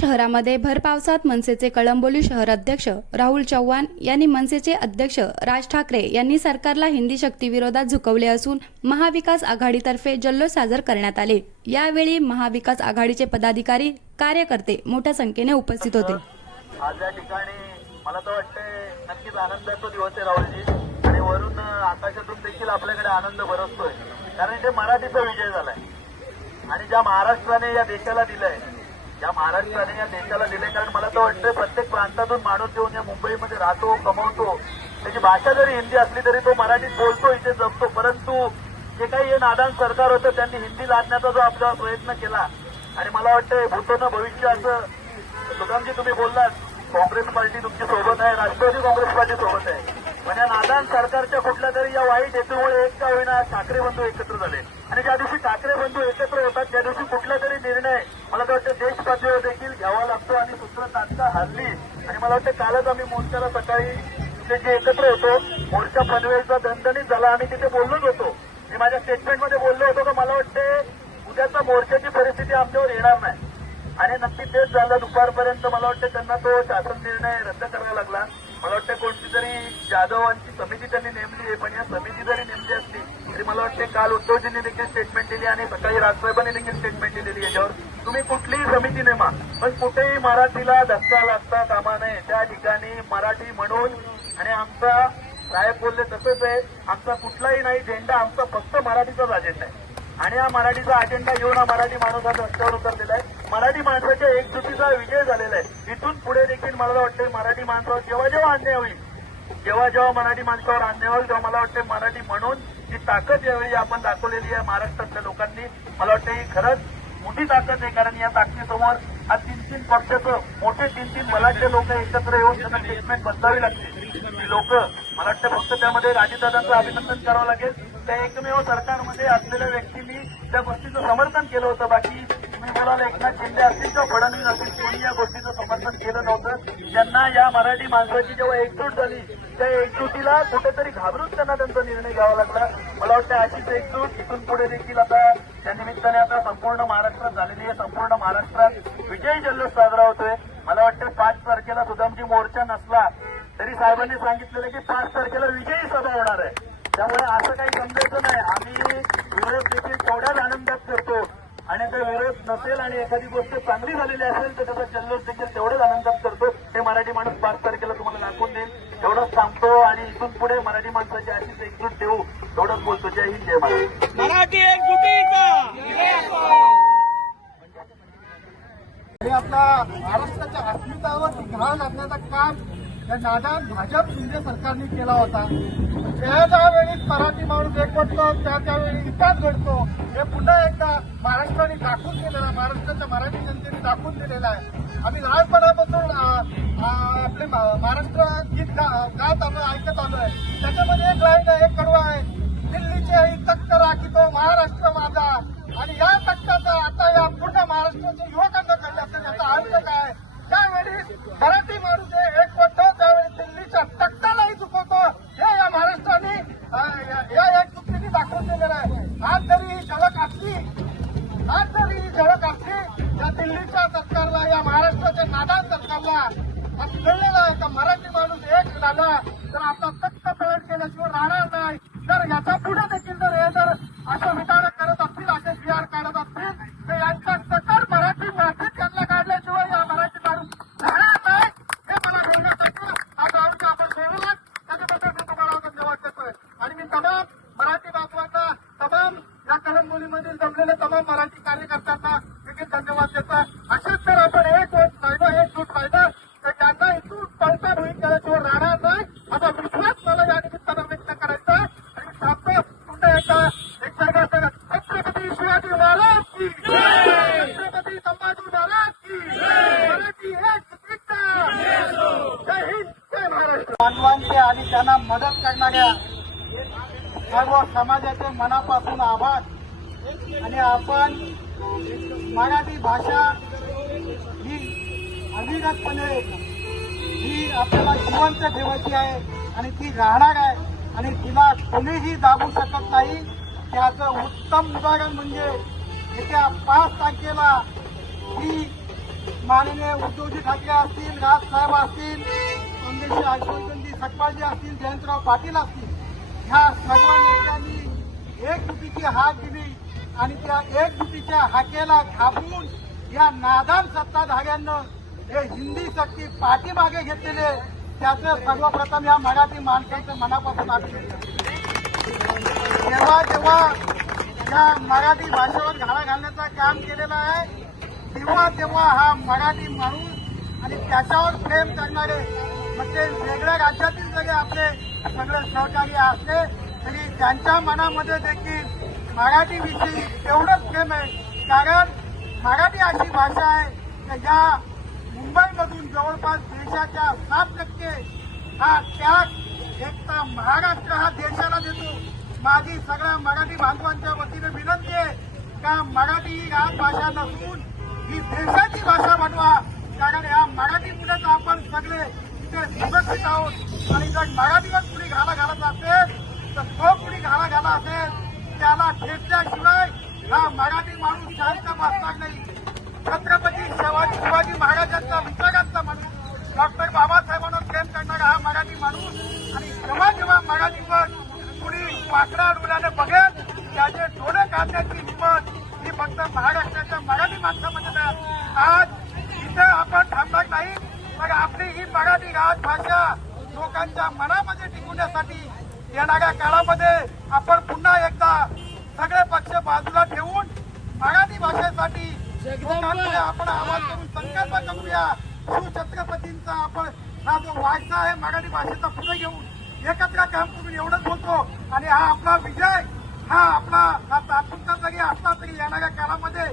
शहरामध्ये भर पावसात मनसेचे कळंबोली शहर अध्यक्ष राहुल चव्हाण यांनी मनसेचे अध्यक्ष राज ठाकरे यांनी सरकारला हिंदी शक्तीविरोधात झुकवले असून महाविकास आघाडीतर्फे जल्लोष साजर करण्यात आले. यावेळी महाविकास आघाडीचे पदाधिकारी कार्यकर्ते मोठ्या संख्येने उपस्थित होते. आज या ठिकाणी मला तर वाटतंय नक्कीच आनंदाचा दिवस आहे राहुलजी. आणि वरून आकाशातून देखील आपल्याकडे आनंद बरसतोय कारण ते मराठीचा विजय झालाय. आणि ज्या महाराष्ट्राने या देशाला दिलंय या महाराष्ट्राने या देशाला दिले. कारण मला तर वाटतं प्रत्येक प्रांतातून माणूस येऊन या मुंबईमध्ये राहतो कमवतो. त्याची भाषा जरी हिंदी असली तरी तो मराठीत बोलतो इथे जपतो परंतु जे काही हे नादान सरकार होतं त्यांनी हिंदी लादण्याचा जो आपला प्रयत्न केला आणि मला वाटतं भूतनं भविष्य असं सुदामजी तुम्ही बोललात काँग्रेस पार्टी तुमची सोबत आहे राष्ट्रवादी काँग्रेस पार्टी सोबत आहे. पण या नादान सरकारच्या कुठल्या तरी या वाईट हेतूमुळे एक का होईना ठाकरे बंधू एकत्र झाले. आणि ज्या दिवशी ठाकरे बंधू एकत्र होतात त्या दिवशी कुठला तरी निर्णय मला तर वाटतं देश पातळीवर देखील घ्यावा लागतो आणि सूत्र तात्काळ हल्ली. आणि मला वाटतं कालच आम्ही मोर्चाला सकाळी तिथे जे एकत्र होतो मोर्चा पनवेलचा दणदणीत झाला. आम्ही तिथे बोललोच होतो. मी माझ्या स्टेटमेंटमध्ये बोललो होतो का मला वाटते उद्याचा मोर्चाची परिस्थिती आमच्यावर येणार नाही. आणि नक्की तेच झालं. दुपारपर्यंत मला वाटतं त्यांना तो शासन निर्णय रद्द करावा लागला. मला वाटतं कोणती तरी जाधवांची समिती त्यांनी नेमली आहे पण या समिती जरी नेमली असली तरी मला वाटते काल उद्धवजींनी देखील स्टेटमेंट दिली आणि सकाळी राजसाहेबांनी देखील स्टेटमेंट दिलेली याच्यावर तुम्ही कुठलीही समिती नेमा पण कुठेही मराठीला धक्का लागता कामा नये. त्या ठिकाणी मराठी म्हणून आणि आमचा साहेब बोलले तसंच आहे. आमचा कुठलाही नाही झेंडा आमचा फक्त मराठीचाच अजेंडा आहे. आणि हा मराठीचा अजेंडा घेऊन हा मराठी माणूस आज रस्त्यावर उतरलेला आहे. मराठी माणसाच्या एकजुटीचा विजय झालेला आहे. इथून पुढे देखील मला वाटतं मराठी माणसावर जेव्हा जेव्हा अन्याय होईल जेव्हा जेव्हा मराठी माणसावर अन्याय होईल तेव्हा मला वाटतं मराठी म्हणून जी ताकद यावेळी आपण दाखवलेली आहे महाराष्ट्रातल्या लोकांनी. मला वाटतं ही खरंच मोठी ताकद आहे. कारण या ताकदीसमोर हा तीन तीन पक्षाचं मोठे तीन तीन बलाढ्य लोक एकत्र येऊन त्यांना स्टेटमेंट बदलावी लागते लोक मला वाटतं फक्त त्यामध्ये राजदादांचं अभिनंदन करावं लागेल. त्या एकमेव सरकारमध्ये असलेल्या व्यक्तींनी त्या गोष्टीचं समर्थन केलं होतं. बाकी तुम्ही बोलाल एकनाथ शिंदे असतील किंवा फडणवीस असतील कोणी या गोष्टीचं समर्थन केलं नव्हतं. त्यांना या मराठी माणसाची जेव्हा एकजूट झाली त्या एकजुटीला कुठेतरी घाबरून त्यांना त्यांचा निर्णय घ्यावा लागला. मला वाटतं अशीच एकजूट इथून पुढे देखील आता त्या निमित्ताने आता संपूर्ण महाराष्ट्रात झालेली आहे. संपूर्ण महाराष्ट्रात विजयी जल्लोष साजरा होतोय. मला वाटतं पाच तारखेला सुदामजी मोर्चा नसला तरी साहेबांनी सांगितलेलं की पाच तारखेला विजयी सभा होणार आहे. त्यामुळे असं काही समजायचं नाही. आम्ही विरोध देखील तेवढ्याच आनंदात करतो. आणि जर विरोध नसेल आणि एखादी गोष्ट चांगली झालेली असेल तर त्याचा जल्लोष देखील तेवढंच आनंदात करतो. हे मराठी माणूस पाच तारखेला तुम्हाला दाखवून देईल. तेवढंच सांगतो आणि इथून पुढे मराठी माणसाची अशीच एकजूट देऊ तेवढंच बोलतो. जय हिंद जय महाराष्ट्र. मराठी आपला महाराष्ट्राच्या अस्मितावर घाण घालण्याचा काम या नादान भाजप शिंदे सरकारने केला होता. ज्या ज्या वेळी मराठी माणूस एकवटतो त्या त्यावेळी इतिहास घडतो. हे पुन्हा एकदा महाराष्ट्राने दाखवून दिलेलं आहे. महाराष्ट्राच्या मराठी जनतेने दाखवून दिलेलं आहे. आम्ही लहानपणापासून आपले महाराष्ट्र गीत गा- गात आलो ऐकत आलोय. त्याच्यामध्ये एक लाईन आहे एक कडवा आहे. दिल्लीची ही राखी तो महाराष्ट्र माझा. आणि या तक्काचा महाराष्ट्राच्या नादान सरकारला आज कळलेलं आहे का मराठी माणूस एक झाला तर आता तख्त प्रवेश केल्याशिवाय राहणार नाही. तर याचा पुढे देखील जर हे जर असं विचार करत असतील असे विचार काढत असतील तर यांचा सकल मराठी मातीत त्यांना काढल्याशिवाय या मराठी माणूस राहणार नाही हे मला बोलण्यासाठी आज आमच्या आपण बोललात त्याच्याबद्दल मी तुम्हाला धन्यवाद देतोय आणि मी तमाम मराठी बांधवांना तमाम या कलंबोलीमधील जमलेल्या तमाम मराठी कार्यकर्त्यांना देखील धन्यवाद देतोय अशाच जर आपण एक होत राहिलं एकजूट राहिलं तर त्यांना इथून पळता होईल केल्याशिवाय राहणार नाही असा विश्वास मला या निमित्तानं व्यक्त करायचा आहे आणि सांगतो पुन्हा एकदा एक जागा करत छत्रपती शिवाजी महाराज की छत्रपती संभाजी महाराज की मराठी एक विकता जय हिंद जय महाराष्ट्र बांधवांचे आणि त्यांना मदत करणाऱ्या सर्व समाजाचे मनापासून आभार. आणि आपण मराठी भाषा ही अविरतपणे ही आपल्याला जिवंत ठेवायची आहे आणि ती राहणार आहे आणि तिला कोणीही दाबू शकत नाही. त्याचं उत्तम उदाहरण म्हणजे येत्या पाच तारखेला ही माननीय उद्धवजी ठाकरे असतील राजसाहेब असतील मंगेशी यशवंतजी सकपाळजी असतील जयंतराव पाटील असतील. ह्या सर्व नेत्यांनी एकजुटीची हाक दिली आणि त्या एकजुटीच्या हाकेला घाबरून या नादान सत्ताधाऱ्यांनं हे हिंदी शक्ती पाठीमागे घेतलेले त्याचं सर्वप्रथम या मराठी माणसांचं मनापासून अभिनंदन. जेव्हा जेव्हा या मराठी भाषेवर घाला घालण्याचं काम केलेलं आहे तेव्हा तेव्हा हा मराठी माणूस आणि त्याच्यावर प्रेम करणारे म्हणजे वेगळ्या राज्यातील सगळे आपले सगळे सहकारी असले तरी त्यांच्या मनामध्ये देखील मराठीविषयी तेवढंच प्रेम आहे. कारण मराठी अशी भाषा आहे की या मुंबईमधून जवळपास देशाच्या सात टक्के हा त्याग एक तर महाराष्ट्र हा देशाला देतो. माझी सगळ्या मराठी बांधवांच्या वतीने विनंती आहे का मराठी ही राजभाषा नसून ही देशाची भाषा बनवा. कारण या मराठीमुळेच आपण सगळे इथे सुरक्षित आहोत. आणि जर मराठीवर घाला घालत असेल तर तो कुणी घाला घाला असेल त्याला ठेचल्याशिवाय हा मराठी माणूस शांत बसणार नाही छत्रपती शिवाजी शिवाजी महाराजांचा विचारांचा माणूस डॉक्टर बाबासाहेबांवर प्रेम करणारा हा मराठी माणूस आणि जेव्हा जेव्हा मराठीवर कुणी वाकडा डोळ्याने बघेल त्याचे डोळे काढण्याची हिंमत ही फक्त महाराष्ट्राच्या मराठी माणसामध्ये नाही. आज इथं आपण थांबणार नाही तर आपली ही मराठी राजभाषा लोकांच्या मनामध्ये टिकवण्यासाठी येणाऱ्या काळामध्ये आपण पुन्हा एकदा सगळे पक्ष बाजूला ठेवून मराठी भाषेसाठी लोकांकडे आपण आवाज करून संकल्प करूया. शिवछत्रपतींचा आपण हा जो वारसा आहे मराठी भाषेचा पुढे घेऊन एकत्र काम करून एवढंच बोलतो. आणि हा आपला विजय हा आपला हा तात्पुरता जरी असला तरी येणाऱ्या काळामध्ये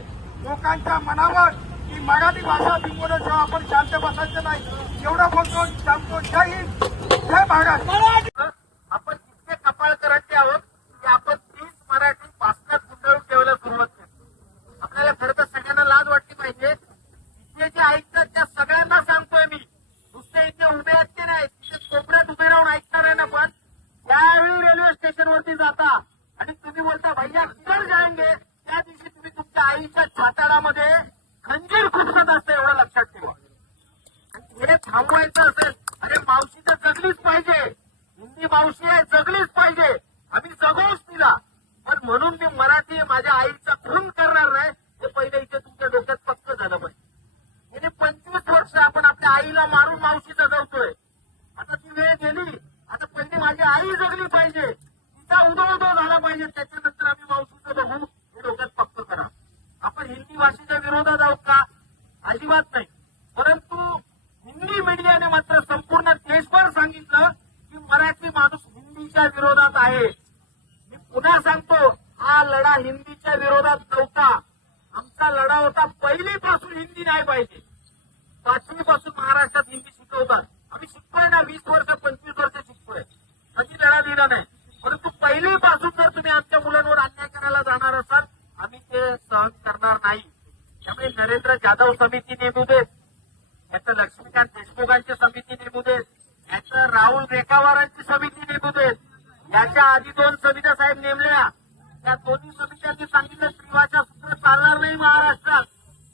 लोकांच्या मनावर की मराठी भाषा बिंबवल्याशिवाय आपण शांत बसायचं नाही. एवढं बोलतो सांगतो जय हिंद जय महाराष्ट्र आपण इतके कपाळ करायचे आहोत की आपण तीच मराठी पासण्यात गुंतवून ठेवायला सुरुवात केली आपल्याला खरं तर सगळ्यांना लाज वाटली पाहिजे इथे जे ऐकतात त्या सगळ्यांना सांगतोय मी नुसते इथे उभे आहेत ते नाही तिथे कोपऱ्यात उभे राहून ऐकणार आहे ना पण त्यावेळी रेल्वे स्टेशनवरती जाता आणि तुम्ही बोलता भैया किधर जाएंगे त्या दिवशी तुम्ही तुमच्या आईच्या छाताडामध्ये खंजीर खुपसत असतं एवढं लक्षात ठेवा. हे थांबवायचं असेल अरे मावशी तर जगलीच पाहिजे. हिंदी मावशी आहे जगलीच पाहिजे. आम्ही जगवूच तिला. पण म्हणून मी मराठी माझ्या आईचा खून करणार नाही हे पहिले इथे तुमच्या डोक्यात पक्क झालं पाहिजे. गेली पंचवीस वर्ष आपण आपल्या आईला मारून मावशी जगवतोय. आता ती वेळ गेली. आता पहिली माझी आई जगली पाहिजे. तिचा उदो उदो झाला पाहिजे. त्याच्यानंतर आम्ही मावशीचं बघू. हे डोक्यात आपण हिंदी भाषेच्या विरोधात आहोत का? अजिबात नाही. परंतु हिंदी मीडियाने मात्र संपूर्ण देशभर सांगितलं की मराठी माणूस हिंदीच्या विरोधात आहे. मी पुन्हा सांगतो हा लढा हिंदीच्या विरोधात नव्हता. आमचा लढा होता पहिलीपासून हिंदी नाही पाहिजे. पाचवीपासून महाराष्ट्रात हिंदी शिकवतात. आम्ही शिकतोय ना वीस वर्ष पंचवीस वर्ष शिकतोय. कधी लढा दिला नाही. परंतु पहिलीपासून जर तुम्ही आमच्या मुलांवर अन्याय करायला जाणार असाल आम्ही ते सहन करणार नाही त्यामुळे नरेंद्र जाधव समिती नेमू देत याचं लक्ष्मीकांत देशमुखांची समिती नेमू देत याचं राहुल रेखावारांची समिती नेमू देत याच्या आधी दोन समित्या साहेब नेमल्या. त्या दोन्ही समित्यांनी सांगितलं त्रिभाषा सूत्र चालणार नाही महाराष्ट्रात.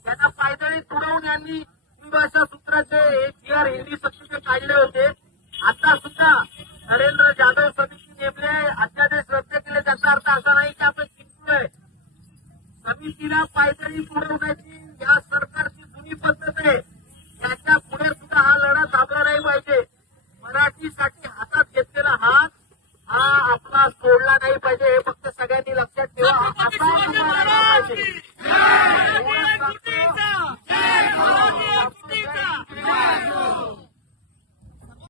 त्याचा पायदळी तुडवून यांनी त्रिभाषा सूत्राचे जी आर हिंदी सक्तीचे काढले होते. आता सुद्धा नरेंद्र जाधव समिती नेमले अध्यादेश रद्द केले त्याचा अर्थ असा नाही की आपण जिंकलोय. समितीनं पायदळी पुढवण्याची या सरकारची जुनी पद्धत आहे. याच्यापुढे सुद्धा हा लढा थांबला नाही पाहिजे. मराठीसाठी हातात घेतलेला हात हा आपला सोडला नाही पाहिजे हे फक्त सगळ्यांनी लक्षात ठेवा. पाहिजे.